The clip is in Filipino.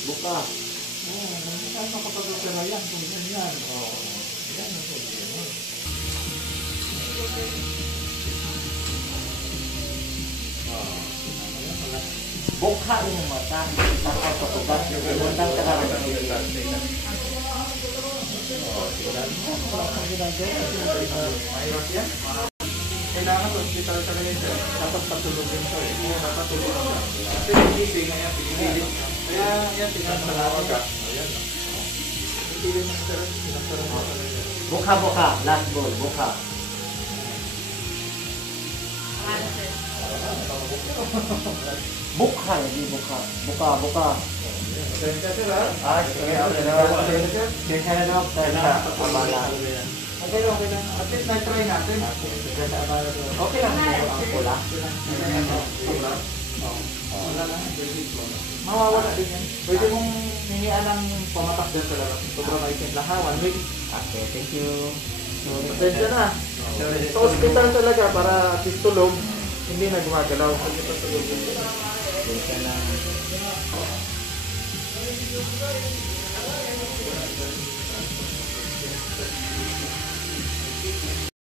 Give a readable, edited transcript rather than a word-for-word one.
Buka. Saan makapag-opera yan kung yan? Yan ang problema. Bukha yung mata. Takot sa tugas. Undang ka na rin. Mahirap yan. Kailangan hospital talaga ito. Dapat patulogin ito eh. Napatulog siya. Kasi yung gising ngayon, pinipilit niya. Kaya yan, tinatawag ka. Ayan. Pinipilit niya ito. Tinatawag ka talaga. Buka, buka. Last ball. Buka. Buka, hindi buka. Buka, buka. Pasensya sir ha? Sige, okay na. Pasensya na daw. Abala. Okay lang. At least na-try natin. Okay lang. Wala. Wala lang. Mawawala din yan. Pwede mong hingian ng pamatak din talaga. Sobrang maikin lang ha. 1 week. Okay, thank you. Pasensya na. Sa hospital talaga para at least tulog. Hindi na gumagalaw. Pasensya na.